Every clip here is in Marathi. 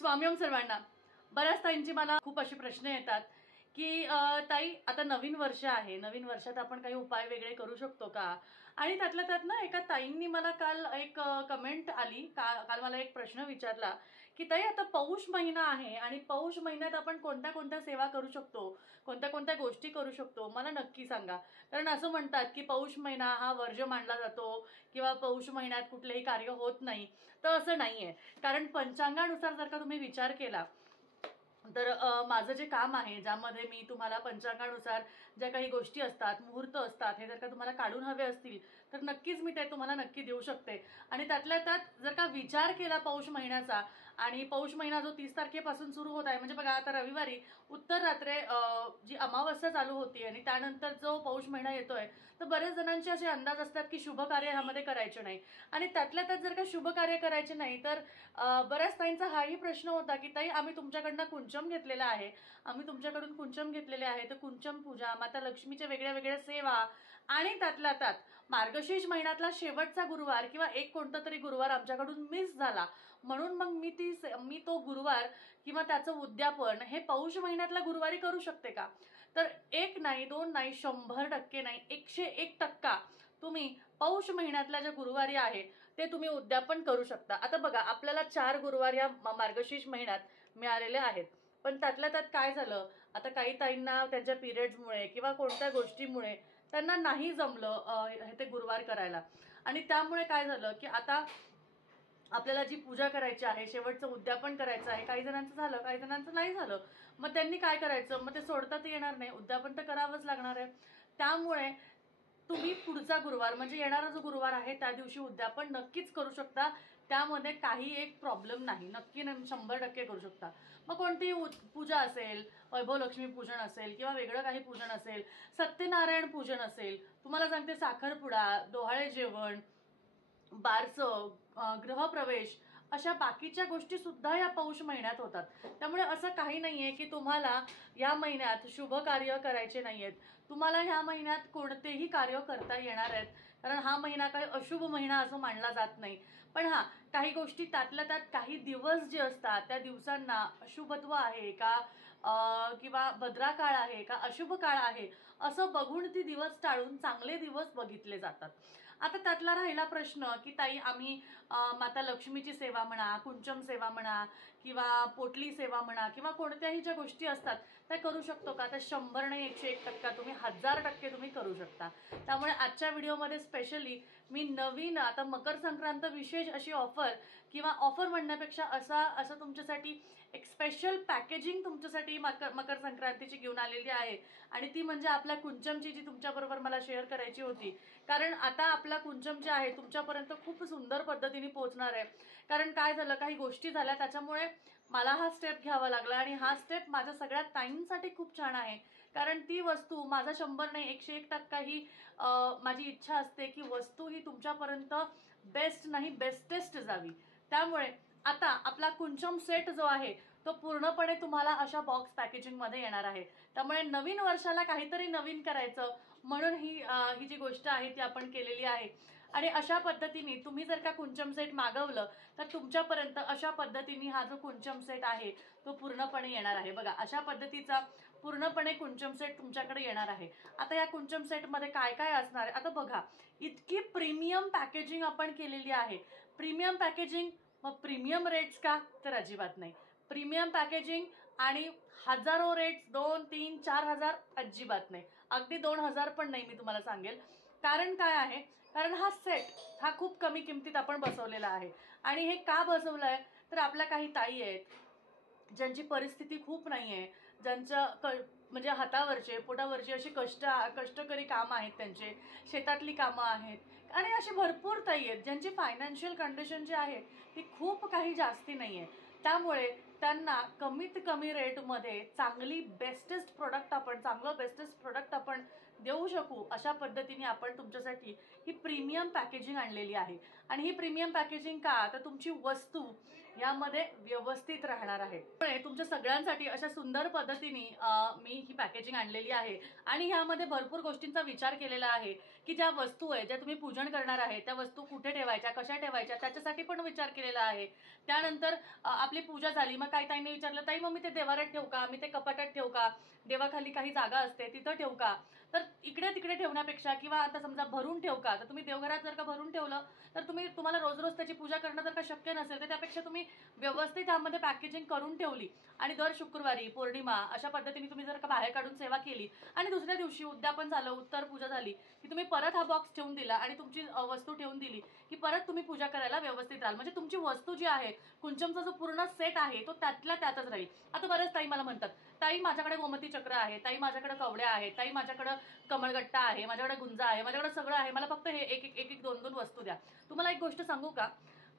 स्वामीम सर्वांना. बऱ्याच ताईंची मला खूप असे प्रश्न येतात की ताई आता नवीन वर्ष आहे, नवीन वर्षात आपण काही उपाय वेगळे करू शकतो का? आणि त्यातल्या त्यात ना एका ताईंनी मला काल एक कमेंट आली, काल मला एक प्रश्न विचारला की ताई आता पौष महिना आहे आणि पौष महिन्यात आपण कोणत्या कोणत्या सेवा करू शकतो, कोणत्या कोणत्या गोष्टी करू शकतो, मला नक्की सांगा. कारण असं म्हणतात की पौष महिना हा वर्ज्य मानला जातो किंवा पौष महिन्यात कुठलेही कार्य होत नाही. तर असं नाहीये. कारण पंचांगानुसार जर का तुम्ही विचार केला तर माझं जे काम आहे ज्यामध्ये मी तुम्हाला पंचांगानुसार ज्या काही गोष्टी असतात, मुहूर्त असतात, हे जर का तुम्हाला काढून हवे असतील तर नक्कीच मी ते तुम्हाला नक्की देऊ शकते. आणि त्यातल्या त्यात जर का विचार केला पौष महिन्याचा, आणि पौष महिना जो 30 तारखेपासून सुरू होत आहे, म्हणजे बघा आता रविवारी उत्तर रात्रे जी अमावस्या चालू होती आणि त्यानंतर जो पौष महिना येतोय, तर बरेच जणांचे असे अंदाज असतात की शुभ कार्य ह्यामध्ये करायचे नाही. आणि त्यातल्या त्यात जर का शुभ कार्य करायचे नाही तर बऱ्याच ताईंचा हाही प्रश्न होता की ताई आम्ही तुमच्याकडनं कुंचम घेतलेला आहे, आम्ही तुमच्याकडून कुंचम घेतलेले आहे, तर कुंचम पूजा, माता लक्ष्मीच्या वेगळ्या वेगळ्या सेवा, आणि त्यातल्या त्यात मार्गशीर्ष महिन्यातला शेवटचा गुरुवार किंवा एक कोणता तरी गुरुवार आमच्याकडून मिस झाला, म्हणून मग मी तो गुरुवार किंवा त्याचं उद्यापन हे पौष महिन्यातल्या गुरुवारी करू शकते का? तर एक नाही, दोन नाही, 100% नाही, 101% तुम्ही पौष महिन्यातल्या ज्या गुरुवारी आहे ते तुम्ही उद्यापन करू शकता. आता बघा आपल्याला 4 गुरुवार या मार्गशीर्ष महिन्यात मिळालेले आहेत, पण त्यातल्या त्यात काय झालं, आता काही ताईंना त्यांच्या पिरियड्समुळे किंवा कोणत्या गोष्टीमुळे त्यांना नाही जमलं हे ते गुरुवार करायला, आणि त्यामुळे काय झालं की आता आपल्याला जी पूजा करायची आहे, शेवटचं उद्यापन करायचं आहे, काही जणांचं झालं, काही जणांचं नाही झालं, मग त्यांनी काय करायचं, मग ते सोडता तर येणार नाही, उद्यापन तर करावंच लागणार आहे. त्यामुळे तुम्ही पुढचा गुरुवार म्हणजे येणारा जो गुरुवार आहे त्या दिवशी उद्यापन नक्कीच करू शकता. त्यामध्ये काही एक प्रॉब्लेम नाही, नक्की 100% करू शकता. मग कोणतीही पूजा असेल, वैभव लक्ष्मी पूजन असेल किंवा वेगळं काही पूजन असेल, सत्यनारायण पूजन असेल, तुम्हाला सांगते साखरपुडा, डोहाळे जेवण, बारसं, गृहप्रवेश, अशा बाकीच्या गोष्टी सुद्धा या पौष महिन्यात होतात. त्यामुळे असं काही नाहीये की तुम्हाला या महिन्यात शुभ कार्य करायचे नाहीयेत, तुम्हाला ह्या महिन्यात कोणतेही कार्य करता येणार आहेत. कारण हा महिना काही अशुभ महिना असं मानला जात नाही. पण हा काही गोष्टी त्यातल्या त्यात काही दिवस जे असतात त्या दिवसांना अशुभत्व आहे का किंवा भद्रा काळ आहे का अशुभ काळ आहे असं बघून ती दिवस टाळून चांगले दिवस बघितले जातात. आता त्यातला राहिला प्रश्न की ताई आम्ही माता लक्ष्मीची सेवा म्हणा, कुंचम सेवा म्हणा किंवा पोटली सेवा म्हणा किंवा कोणत्याही ज्या गोष्टी असतात त्या करू शकतो का? तर 100 नाही 101% तुम्ही 1000% तुम्ही करू शकता. त्यामुळे आजच्या व्हिडिओमध्ये स्पेशली मी नवीन आता मकर संक्रांत विशेष अशी ऑफर, किंवा ऑफर म्हणण्यापेक्षा असं तुमच्यासाठी एक स्पेशल पॅकेजिंग तुमच्यासाठी मकर संक्रांतीची घेऊन आलेली आहे. आणि ती म्हणजे आपल्या कुंचमची, जी तुमच्याबरोबर मला शेअर करायची होती. कारण आता आपला कुंचम जे आहे तुमच्यापर्यंत खूप सुंदर पद्धतीने पोहोचणार आहे. कारण काय झालं, काही गोष्टी झाल्या त्याच्यामुळे मला हा स्टेप घ्यावा लागला, आणि हा स्टेप माझ्या सगळ्या ताईंसाठी खूप छान आहे. कारण ती वस्तू माझा 100 नाही 101% ही माझी इच्छा असते की वस्तू ही तुमच्यापर्यंत बेस्ट नाही बेस्टेस्ट जावी. त्यामुळे आता आपला कुंचम सेट जो आहे तो पूर्णपणे तुम्हाला अशा बॉक्स पॅकेजिंग मध्ये येणार आहे. त्यामुळे नवीन वर्षाला काहीतरी नवीन करायचं म्हणून ही जी गोष्ट आहे ती आपण केलेली आहे. आणि अशा पद्धतीने तुम्ही जर का कुंचम सेट मागवलं तर तुमच्यापर्यंत अशा पद्धतीने हा जो कुंचम सेट आहे तो पूर्णपणे येणार आहे. बघा अशा पद्धतीचा पूर्णपणे कुंचम सेट तुमच्याकडे येणार आहे. आता या कुंचम सेट मध्ये काय काय असणार आहे, आता बघा इतकी प्रीमियम पॅकेजिंग आपण केलेली आहे. प्रीमियम पॅकेजिंग, मग प्रीमियम रेट्स का? तर अजिबात नाही. प्रीमियम पॅकेजिंग आणि हजारो रेट्स, 2, 3, 4,000 अजिबात नाही. अगदी 2,000 पण नाही मी तुम्हाला सांगेल. कारण काय आहे, कारण हा सेट हा खूप कमी किमतीत आपण बसवलेला आहे. आणि हे का बसवलंय, तर आपल्या काही ताई आहेत ज्यांची परिस्थिती खूप नाही आहे, ज्यांचं म्हणजे हातावरचे पोटावरचे अशी कष्टकरी कामं आहेत, त्यांचे शेतातली कामं आहेत, आणि अशी भरपूर ताई आहेत ज्यांची फायनान्शियल कंडिशन जी आहे ती खूप काही जास्ती नाही आहे. त्यामुळे त्यांना कमीत कमी रेटमध्ये चांगलं बेस्टेस्ट प्रोडक्ट आपण देऊ शकू अशा पद्धतीने आपण तुमच्यासाठी ही प्रीमियम पॅकेजिंग आणलेली आहे. आणि ही प्रीमियम पॅकेजिंग का, तर तुमची वस्तू यामध्ये व्यवस्थित राहणार आहे. तुमच्या सगळ्यांसाठी अशा सुंदर पद्धतीने मी ही पॅकेजिंग आणलेली आहे आणि ह्यामध्ये भरपूर गोष्टींचा विचार केलेला आहे की ज्या वस्तू आहे ज्या तुम्ही पूजन करणार आहे त्या वस्तू कुठे ठेवायच्या, कशा ठेवायच्या, त्याच्यासाठी पण विचार केलेला आहे. त्यानंतर आपली पूजा झाली, मग काही ताईंनी विचारलं, ताई मग मी ते देवाऱ्यात ठेवू का, मी ते कपाटात ठेवू का, देवाखाली काही जागा असते तिथं ठेवू का. तर इकडे तिकडे ठेवण्यापेक्षा किंवा आता समजा भरून ठेवू का, तर तुम्ही देवघरात जर का भरून ठेवलं तर तुम्हाला रोज रोज त्याची पूजा करणं जर का शक्य नसेल तर त्यापेक्षा तुम्ही व्यवस्थित यामध्ये पॅकेजिंग करून ठेवली आणि दर शुक्रवारी पौर्णिमा अशा पद्धतीने तुम्ही जर का बाहेर काढून सेवा केली आणि दुसऱ्या दिवशी उद्यापन झालं, उत्तर पूजा झाली की तुम्ही परत हा बॉक्स ठेवून दिला आणि तुमची वस्तू ठेवून दिली की परत तुम्ही पूजा करायला व्यवस्थित राहाल. म्हणजे तुमची वस्तू जी आहे, कुंचमचा जो पूर्ण सेट आहे तो त्यातल्या त्यातच राहील. आता बरेच ताई मला म्हणतात, ताई माझ्याकडे गोमती चक्र आहे, ताई माझ्याकडे कवड्या आहे, ताई माझ्याकडे कमळगट्टा आहे, माझ्याकडे गुंजा आहे, माझ्याकडे सगळं आहे, मला फक्त हे एक एक दोन दोन वस्तू द्या. तुम्हाला एक गोष्ट सांगू का,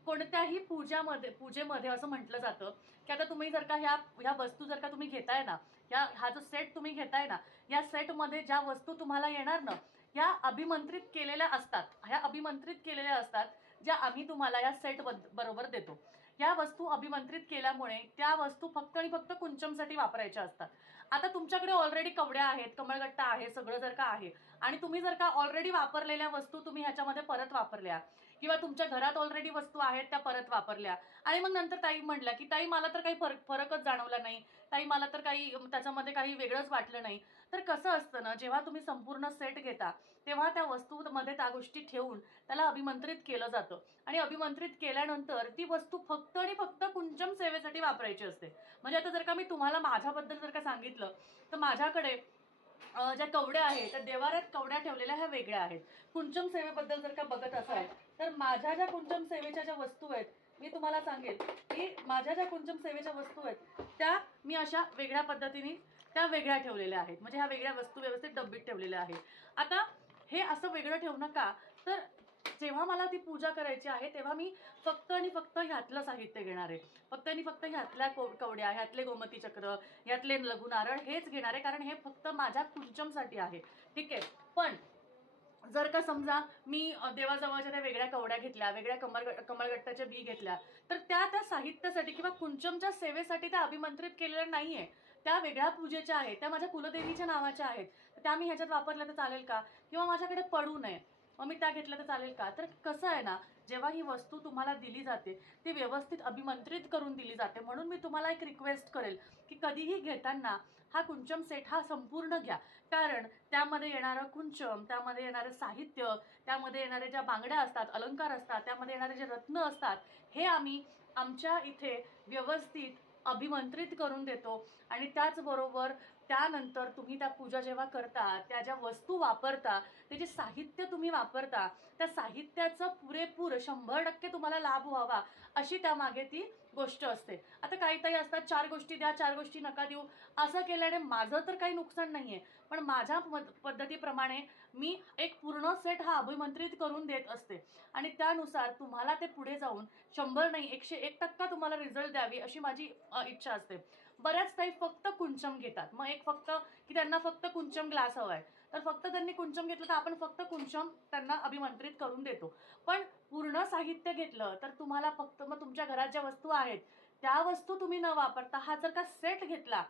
कोणत्याही पूजेमध्ये असं म्हटलं जातं की आता तुम्ही जर का ह्या वस्तू जर का तुम्ही घेताय ना, हा जो सेट तुम्ही घेताय ना, या सेटमध्ये ज्या वस्तू तुम्हाला येणार ना या अभिमंत्रित केलेल्या असतात, ज्या आम्ही तुम्हाला या सेट बरोबर देतो. या वस्तू अभिमंत्रित केल्यामुळे त्या वस्तू फक्त आणि फक्त कुंचमसाठी वापरायच्या असतात. आता तुमच्याकडे ऑलरेडी कवड्या आहेत, कमळगट्टा आहे, सगळं जर का आहे आणि तुम्ही जर का ऑलरेडी वापरलेल्या वस्तू तुम्ही ह्याच्यामध्ये परत वापरल्या किंवा तुमच्या घरात ऑलरेडी वस्तू आहेत त्या परत वापरल्या आणि मग नंतर ताई म्हटल्या की ताई मला तर काही फरकच जाणवला नाही, ताई मला तर काही त्याच्यामध्ये काही वेगळंच वाटलं नाही. तर कसं असतं ना, जेव्हा तुम्ही संपूर्ण सेट घेता तेव्हा त्या वस्तूमध्ये त्या गोष्टी ठेवून त्याला अभिमंत्रित केलं जातं आणि अभिमंत्रित केल्यानंतर ती वस्तू फक्त आणि फक्त कुंचम सेवेसाठी वापरायची असते. म्हणजे आता जर का मी तुम्हाला माझ्याबद्दल जर का सांगितलं तर माझ्याकडे ज्या कवड्या आहेत त्या देवाऱ्यात कवड्या ठेवलेल्या ह्या वेगळ्या आहेत. कुंचम सेवेबद्दल जर का बघत असाल तर माझ्या ज्या कुंचम सेवेच्या ज्या वस्तू आहेत मी तुम्हाला सांगेन की माझ्या ज्या कुंचम सेवेच्या वस्तू आहेत त्या मी अशा वेगळ्या पद्धतीने त्या वेगळ्या ठेवलेल्या आहेत. म्हणजे ह्या वेगळ्या वस्तू व्यवस्थित डब्बीत ठेवलेल्या आहेत. आता हे असं वेगळं ठेवणं का, तर जेव्हा मला ती पूजा करायची आहे तेव्हा मी फक्त आणि फक्त ह्यातलं साहित्य घेणार आहे. फक्त आणि फक्त ह्यातल्या कवड्या, ह्यातले गोमती चक्र, ह्यातले लघु नारळ हेच घेणार आहे, कारण हे फक्त माझ्या कुंचमसाठी आहे. ठीक आहे. पण जर का समजा मी देवाजवळच्या त्या वेगळ्या कवड्या घेतल्या, वेगळ्या कमळगट्ट्याच्या बी घेतल्या, तर त्या साहित्यासाठी किंवा कुंचमच्या सेवेसाठी त्या अभिमंत्रित केलेल्या नाहीये, त्या वेगळ्या पूजेच्या आहेत, त्या माझ्या कुलदेवीच्या नावाच्या आहेत. त्या मी ह्याच्यात वापरल्या तर चालेल का, किंवा माझ्याकडे पडू नये मग मी त्या घेतल्या तर चालेल का. तर कसं आहे ना, जेव्हा ही वस्तू तुम्हाला दिली जाते ती व्यवस्थित अभिमंत्रित करून दिली जाते. म्हणून मी तुम्हाला एक रिक्वेस्ट करेल की कधीही घेताना हा कुंचम सेट हा संपूर्ण घ्या, कारण त्यामध्ये येणारं कुंचम, त्यामध्ये येणारं साहित्य, त्यामध्ये येणारे ज्या बांगड्या असतात, अलंकार असतात, त्यामध्ये येणारे जे रत्न असतात, हे आम्ही आमच्या इथे व्यवस्थित अभिमंत्रित करून देतो. आणि त्याचबरोबर त्यानंतर तुम्ही त्या पूजा जेव्हा करता, त्या ज्या वस्तू वापरता, ते जे साहित्य तुम्ही वापरता, त्या साहित्याचा पुरेपूर 100% तुम्हाला लाभ व्हावा अशी त्यामागे ती गोष्ट असते. आता काही ताई असतात 4 गोष्टी द्या, 4 गोष्टी नका देऊ. असं केल्याने माझं तर काही नुकसान नाहीये, पण माझ्या पद्धतीप्रमाणे मी एक पूर्ण सेट हा अभिमंत्रित करून देत असते आणि त्यानुसार तुम्हाला ते पुढे जाऊन 100 नाही 101% तुम्हाला रिझल्ट द्यावी अशी माझी इच्छा असते. बऱ्याच ताई फक्त कुंचम घेतात. मग एक फक्त की त्यांना फक्त कुंचम ग्लास हवाय, तर फक्त त्यांनी कुंचम घेतलं तर आपण फक्त कुंचम त्यांना अभिमंत्रित करून देतो. पण पूर्ण साहित्य घेतलं तर तुम्हाला फक्त मग तुमच्या घरात ज्या वस्तू आहेत त्या वस्तू तुम्ही न वापरता हा जर का सेट घेतला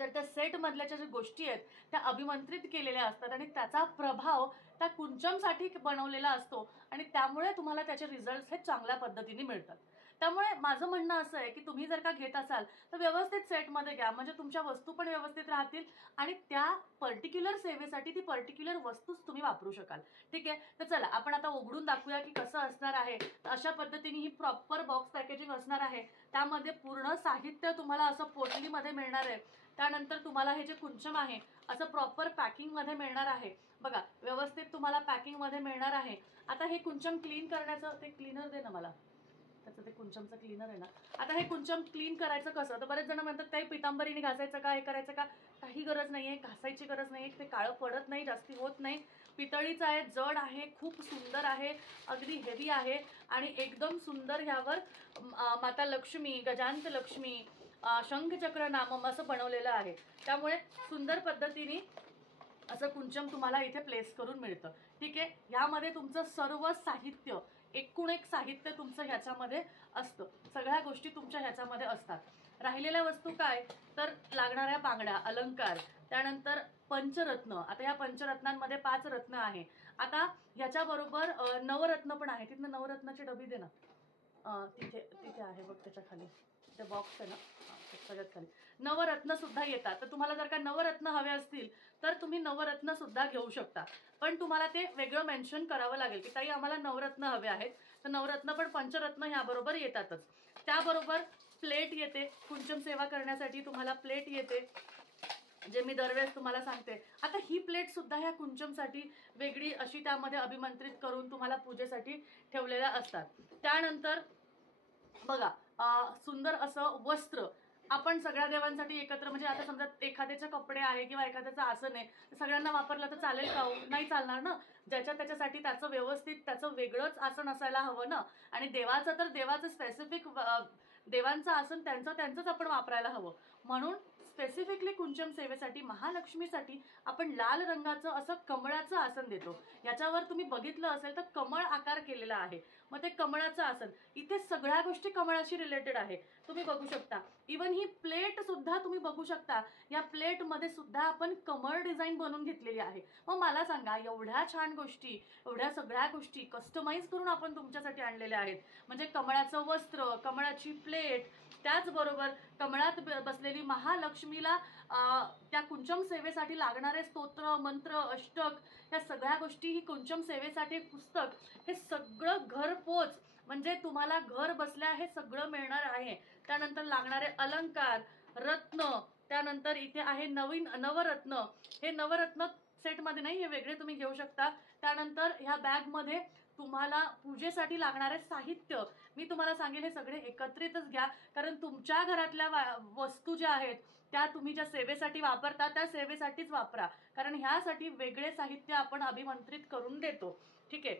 तर त्या सेट मधल्या ज्या गोष्टी आहेत त्या अभिमंत्रित केलेल्या असतात आणि त्याचा प्रभाव त्या कुंचमसाठी बनवलेला असतो आणि त्यामुळे तुम्हाला त्याचे रिझल्ट हे चांगल्या पद्धतीने मिळतात. त्यामुळे माझं म्हणणं असं आहे की तुम्ही जर का घेत असाल तर व्यवस्थित सेटमध्ये घ्या, म्हणजे तुमच्या वस्तू पण व्यवस्थित राहतील आणि त्या पर्टिक्युलर सेवेसाठी ती पर्टिक्युलर वस्तूच तुम्ही वापरू शकाल. ठीक आहे. तर चला आपण आता उघडून दाखवूया की कसं असणार आहे. अशा पद्धतीने ही प्रॉपर बॉक्स पॅकेजिंग असणार आहे. त्यामध्ये पूर्ण साहित्य तुम्हाला असं पोटलीमध्ये मिळणार आहे. त्यानंतर तुम्हाला हे जे कुंचम आहे असं प्रॉपर पॅकिंगमध्ये मिळणार आहे. बघा व्यवस्थित तुम्हाला पॅकिंगमध्ये मिळणार आहे. आता हे कुंचम क्लीन करण्याचं ते क्लीनर दे ना मला, त्याचं ते कुंचमचं क्लीनर आहे ना. आता हे कुंचम क्लीन करायचं कसं, तर बरेच जण म्हणतात काही पितांबरीने घासायचं का, हे करायचं का. काही गरज नाहीये, घासायची गरज नाही. ते काळं पडत नाही, जास्ती होत नाही. पितळीचं आहे, जड आहे, खूप सुंदर आहे, अगदी हेवी आहे आणि एकदम सुंदर ह्यावर माता लक्ष्मी, गजांत लक्ष्मी, शंखचक्र नामम असं बनवलेलं आहे. त्यामुळे सुंदर पद्धतीने असं कुंचम तुम्हाला इथे प्लेस करून मिळतं. ठीक आहे. ह्यामध्ये तुमचं सर्व साहित्य एकूण एक साहित्य तुमचं ह्याच्यामध्ये असतं, सगळ्या गोष्टी तुमच्या ह्याच्यामध्ये असतात. राहिलेल्या वस्तू काय तर लागणाऱ्या बांगड्या, अलंकार, त्यानंतर पंचरत्न. आता या पंचरत्नांमध्ये 5 रत्न आहे. आता ह्याच्याबरोबर नवरत्न पण आहे. तिथनं नवरत्नाची डबी दे ना. तिथे तिथे आहे बघ, त्याच्या खाली ते बॉक्स आहे ना, सगळ्यात खाली नवरत्न सुद्धा येतात. तर तुम्हाला जर का नवरत्न हवे असतील तर तुम्ही नवरत्न सुद्धा घेऊ शकता, पण तुम्हाला ते वेगळं मेन्शन करावं लागेल की ताई आम्हाला नवरत्न हवे आहेत. तर नवरत्न पण पंचरत्न ह्याबरोबर येतातच. त्याबरोबर प्लेट येते, कुंचम सेवा करण्यासाठी तुम्हाला प्लेट येते, जे मी दरवेळेस तुम्हाला सांगते. आता ही प्लेट सुद्धा ह्या कुंचमसाठी वेगळी अशी त्यामध्ये अभिमंत्रित करून तुम्हाला पूजेसाठी ठेवलेल्या असतात. त्यानंतर बघा, सुंदर असं वस्त्र आपण सगळ्या देवांसाठी एकत्र, म्हणजे आता समजा एखाद्याचे कपडे आहे किंवा एखाद्याचं आसन आहे, सगळ्यांना वापरलं तर चालेल का? नाही चालणार ना. ज्याच्या त्याच्यासाठी त्याचं व्यवस्थित त्याचं वेगळंच आसन असायला हवं ना. आणि देवाचं तर देवाचं स्पेसिफिक, देवांचं आसन त्यांचं त्यांचंच आपण वापरायला हवं. म्हणून स्पेसिफिकली कुंचम सेवेसाठी महालक्ष्मीसाठी आपण लाल रंगाचं असं कमळाचं आसन देतो. याच्यावर तुम्ही बघितलं असेल तर कमळ आकार केलेला आहे, मग ते कमळाचं आसन. इथे सगळ्या गोष्टी कमळाशी रिलेटेड आहे, तुम्ही बघू शकता. इवन ही प्लेट सुद्धा तुम्ही बघू शकता, या प्लेट मध्ये सुद्धा आपण कमळ डिझाईन बनवून घेतलेली आहे. मग मला सांगा, एवढ्या छान गोष्टी, एवढ्या सगळ्या गोष्टी कस्टमाइज करून आपण तुमच्यासाठी आणलेल्या आहेत. म्हणजे कमळाचं वस्त्र, कमळाची प्लेट, त्याचबरोबर कमळात बसलेली महालक्ष्मीला त्या कुंचम सेवेसाठी लागणारे स्तोत्र, मंत्र, अष्टक, या सगळ्या गोष्टी, ही कुंचम सेवेसाठी पुस्तक, हे सगळं घरपोच, म्हणजे तुम्हाला घर बसल्या हे सगळं मिळणार आहे. त्यानंतर लागणारे अलंकार, रत्न, त्यानंतर इथे आहे नवीन नवरत्न. हे नवरत्न सेटमध्ये नाही, हे वेगळे तुम्ही घेऊ शकता. त्यानंतर ह्या बॅगमध्ये तुम्हाला पूजेसाठी लागणारे साहित्य मी तुम्हाला सांगेल, हे सगळे एकत्रितच घ्या, कारण तुमच्या घरातल्या वस्तू ज्या आहेत त्या तुम्ही ज्या सेवेसाठी वापरता त्या सेवेसाठीच वापरा, कारण ह्यासाठी वेगळे साहित्य आपण अभिमंत्रित करून देतो. ठीक आहे.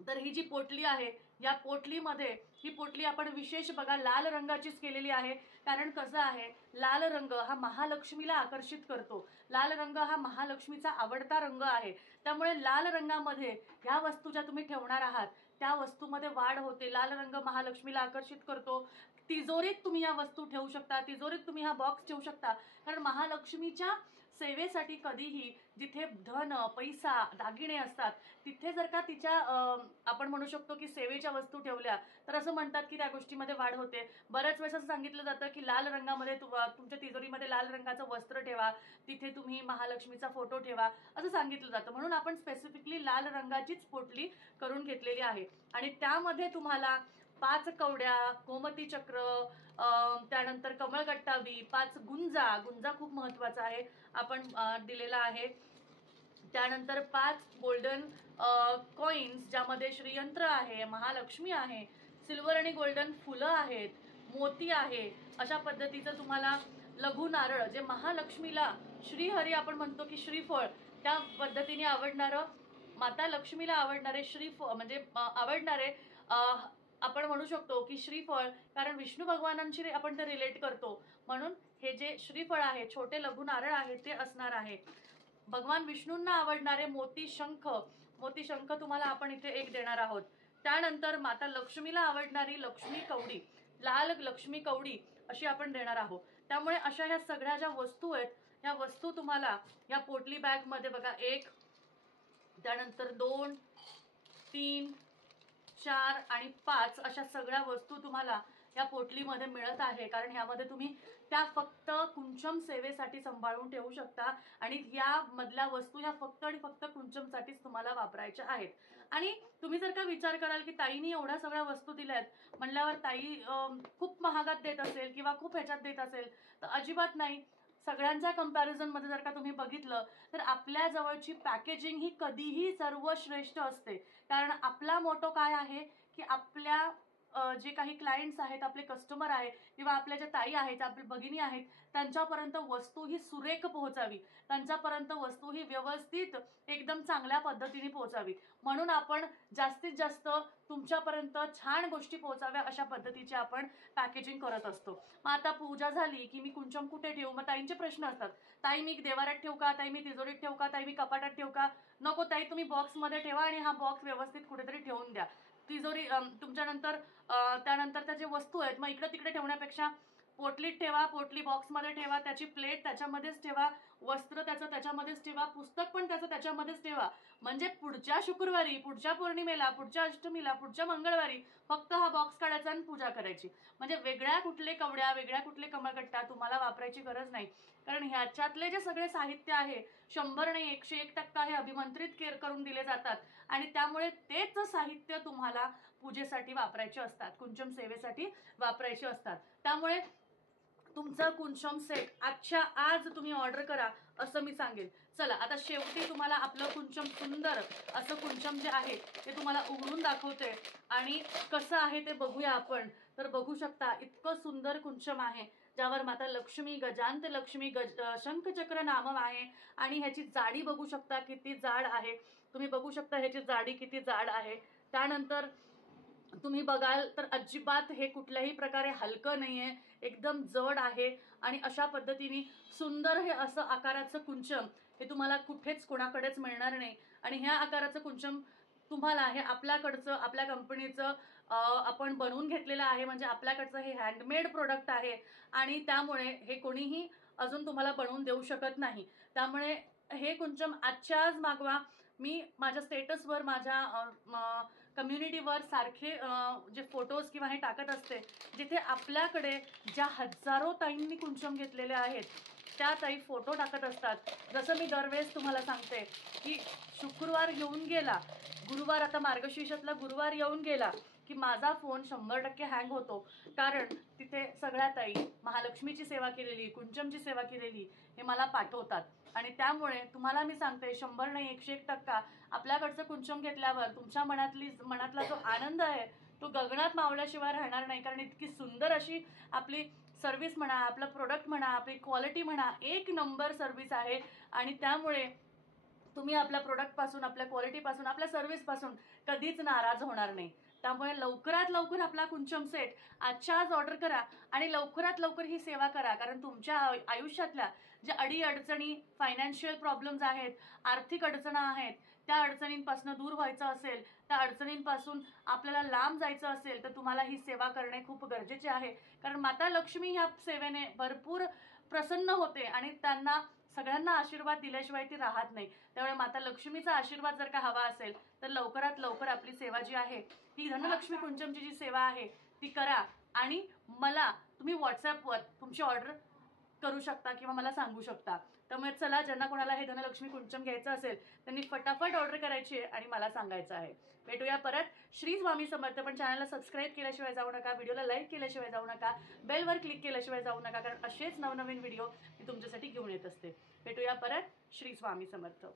तर ही जी पोटली आहे, या पोटलीमध्ये, ही पोटली आपण विशेष बघा लाल रंगाचीच केलेली आहे, कारण कसं आहे, लाल रंग हा महालक्ष्मीला आकर्षित करतो. लाल रंग हा महालक्ष्मीचा आवडता रंग आहे. त्यामुळे लाल रंगामध्ये ह्या वस्तू ज्या तुम्ही ठेवणार आहात त्या वस्तूमध्ये वाढ होते. लाल रंग महालक्ष्मीला आकर्षित करतो. तिजोरीत तुम्ही या वस्तू ठेवू शकता, तिजोरीत तुम्ही हा बॉक्स ठेवू शकता, कारण महालक्ष्मीच्या सेवेसाठी कधीही जिथे धन, पैसा, दागिने असतात तिथे जर का तिच्या आपण म्हणू शकतो की सेवेच्या वस्तू ठेवल्या तर असं म्हणतात की त्या गोष्टीमध्ये वाढ होते. बऱ्याच वेळेस असं सांगितलं जातं की लाल रंगामध्ये तुमच्या तिजोरीमध्ये लाल रंगाचं वस्त्र ठेवा, तिथे तुम्ही महालक्ष्मीचा फोटो ठेवा, असं सांगितलं जातं. म्हणून आपण स्पेसिफिकली लाल रंगाचीच पोटली करून घेतलेली आहे. आणि त्यामध्ये तुम्हाला 5 कवड्या, गोमती चक्र, त्यानंतर कमळगट्टावी, 5 गुंजा, गुंजा खूप महत्वाचा आहे, आपण दिलेला आहे. त्यानंतर 5 गोल्डन कॉइन्स, ज्यामध्ये श्रीयंत्र आहे, महालक्ष्मी आहे, सिल्वर आणि गोल्डन फुलं आहेत, मोती आहे. अशा पद्धतीचं तुम्हाला लघु नारळ, जे महालक्ष्मीला श्रीहरी आपण म्हणतो की श्रीफळ, त्या पद्धतीने आवडणारं, माता लक्ष्मीला आवडणारे श्रीफळ, म्हणजे आवडणारे आपण म्हणू शकतो की श्रीफळ, कारण विष्णू भगवानांशी आपण ते रिलेट करतो. म्हणून हे जे श्रीफळ आहे, छोटे लघु नारळ आहे, ते असणार आहे. भगवान विष्णूंना आवडणारे मोती शंख, मोती शंख तुम्हाला आपण इथे एक देणार आहोत. त्यानंतर माता लक्ष्मीला आवडणारी लक्ष्मी कवडी, लाल लक्ष्मी कवडी अशी आपण देणार आहोत. त्यामुळे अशा ह्या सगळ्या ज्या वस्तू आहेत, ह्या वस्तू तुम्हाला या पोटली बॅग मध्ये बघा, 1, त्यानंतर 2, 3, 4 आणि 5 अशा सगळ्या वस्तू तुम्हाला या पोटलीमध्ये मिळत आहे. कारण ह्यामध्ये तुम्ही त्या फक्त कुंचम सेवेसाठी सांभाळून ठेवू शकता, आणि या मधल्या वस्तू ह्या फक्त आणि फक्त कुंचमसाठीच तुम्हाला वापरायच्या आहेत. आणि तुम्ही जर का विचार कराल की ताईनी एवढ्या सगळ्या वस्तू दिल्यात म्हणल्यावर ताई खूप महागात देत असेल किंवा खूप ह्याच्यात देत असेल, तर अजिबात नाही. सगळ्यांच्या कंपॅरिझन मध्ये जर का तुम्ही बघितलं तर आपल्या जवळची पॅकेजिंग ही कधीही सर्वश्रेष्ठ असते. कारण आपला मोटो काय आहे की आपल्या जे काही क्लायंट्स आहेत, आपले कस्टमर आहेत किंवा आपल्या ज्या ताई आहेत, आपल्या भगिनी आहेत, त्यांच्यापर्यंत वस्तू ही सुरेख पोहोचावी, त्यांच्यापर्यंत वस्तू ही व्यवस्थित एकदम चांगल्या पद्धतीने पोहोचावी. म्हणून आपण जास्तीत जास्त तुमच्यापर्यंत छान गोष्टी पोहोचाव्या अशा पद्धतीचे आपण पॅकेजिंग करत असतो. मग आता पूजा झाली की मी कुंचम कुठे ठेवू, मग ताईंचे प्रश्न असतात, ताई मी देवाऱ्यात ठेवू का, ताई मी तिजोरीत ठेवू का, ताई मी कपाटात ठेवू का? नको ताई, तुम्ही बॉक्समध्ये ठेवा आणि हा बॉक्स व्यवस्थित कुठेतरी ठेवून द्या. तिजोरी तुमच्यानंतर त्यानंतर त्याचे वस्तू आहेत मग इकडे तिकडे ठेवण्यापेक्षा पोटलीत ठेवा, पोटली बॉक्समध्ये ठेवा, त्याची प्लेट त्याच्यामध्येच ठेवा, वस्त्र त्याचं त्याच्यामध्येच ठेवा, पुस्तक पण त्याचं त्याच्यामध्येच ठेवा. म्हणजे पुढच्या शुक्रवारी, पुढच्या पौर्णिमेला, पुढच्या अष्टमीला, पुढच्या मंगळवारी फक्त हा बॉक्स काढायचा आणि पूजा करायची. म्हणजे वेगळ्या कुठले कवड्या, वेगळ्या कुठले कमळकट्टा तुम्हाला वापरायची गरज नाही. कारण ह्याच्यातले जे सगळे साहित्य आहे 100 नाही 101% हे अभिमंत्रित करून दिले जातात आणि त्यामुळे तेच साहित्य तुम्हाला पूजेसाठी वापरायचे असतात, कुंचम सेवेसाठी वापरायचे असतात. त्यामुळे तुमचा कुंचम सेट आजच्या आज तुम्ही ऑर्डर करा असं मी सांगेन. चला आता शेवटी तुम्हाला आपलं कुंचम सुंदर असं कुंचम जे आहे ते तुम्हाला उघडून दाखवते आणि कसं आहे ते बघूया आपण. तर बघू शकता इतकं सुंदर कुंचम आहे ज्यावर माता लक्ष्मी, गजांत लक्ष्मी, शंखचक्र नामम आहे आणि ह्याची जाडी बघू शकता किती जाड आहे. तुम्ही बघू शकता ह्याची जाडी किती जाड आहे. त्यानंतर तुम्ही बघाल तर अजिबात हे कुठल्याही प्रकारे हलकं नाहीये, एकदम जड आहे आणि अशा पद्धतीने सुंदर हे असं आकाराचं कुंचम हे तुम्हाला कुठेच कोणाकडेच मिळणार नाही. आणि ह्या आकाराचं कुंचम तुम्हाला हे आपल्याकडचं, आपल्या कंपनीचं आपण बनवून घेतलेलं आहे. म्हणजे आपल्याकडचं हे हँडमेड प्रोडक्ट आहे आणि त्यामुळे हे कोणीही अजून तुम्हाला बनवून देऊ शकत नाही. त्यामुळे हे कुंचम आजच्या आज मागवा. मी माझ्या स्टेटसवर, माझ्या कम्युनिटीवर सारखे जे फोटोज किंवा हे टाकत असते, जिथे आपल्याकडे ज्या हजारो ताईंनी कुंचम घेतलेले आहेत त्या ताई फोटो टाकत असतात. जसं मी दरवेळेस तुम्हाला सांगते की शुक्रवार येऊन गेला, गुरुवार आता मार्गशीर्षातला गुरुवार येऊन गेला की माझा फोन 100% हँग होतो. कारण तिथे सगळ्या ताई महालक्ष्मीची सेवा केलेली, कुंचमची सेवा केलेली हे मला पाठवतात आणि त्यामुळे तुम्हाला मी सांगते 100 नाही 101% आपल्याकडचं कुंचम घेतल्यावर तुमच्या मनातला जो आनंद आहे तो गगनात मावल्याशिवाय राहणार नाही. कारण इतकी सुंदर अशी आपली सर्व्हिस म्हणा, आपलं प्रोडक्ट म्हणा, आपली क्वालिटी म्हणा, एक नंबर सर्व्हिस आहे आणि त्यामुळे तुम्ही आपल्या प्रोडक्टपासून, आपल्या क्वालिटीपासून, आपल्या सर्व्हिसपासून कधीच नाराज होणार नाही. त्यामुळे लवकरात लवकर आपला कुंचम सेट आजच्या आज ऑर्डर करा आणि लवकरात लवकर ही सेवा करा. कारण तुमच्या आयुष्यातल्या ज्या अडीअडचणी, फायनान्शियल प्रॉब्लेम्स आहेत, आर्थिक अडचणी आहेत, त्या अडचणींपासून दूर व्हायचं असेल, त्या अडचणींपासून आपल्याला लांब जायचं असेल तर तुम्हाला ही सेवा करणे खूप गरजेचे आहे. कारण माता लक्ष्मी ह्या सेवेने भरपूर प्रसन्न होते आणि त्यांना सगळ्यांना आशीर्वाद दिल्याशिवाय ती राहत नाही. त्यामुळे माता लक्ष्मीचा आशीर्वाद जर का हवा असेल तर लवकरात लवकर आपली सेवा जी आहे ती धनलक्ष्मी कुंचमची जी सेवा आहे ती करा आणि मला तुम्ही व्हॉट्सॲपवर तुमची ऑर्डर करू शकता किंवा मला सांगू शकता. त्यामुळे चला, ज्यांना कोणाला हे धनलक्ष्मी कुंचम घ्यायचं असेल त्यांनी फटाफट ऑर्डर करायची आहे आणि मला सांगायचं आहे. भेटूया परत. श्री स्वामी समर्थ. पण चॅनलला सबस्क्राईब केल्याशिवाय जाऊ नका, व्हिडिओला लाईक केल्याशिवाय जाऊ नका, बेलवर क्लिक केल्याशिवाय जाऊ नका, कारण असेच नवनवीन व्हिडिओ मी तुमच्यासाठी घेऊन येत असते. भेटूया परत. श्री स्वामी समर्थ.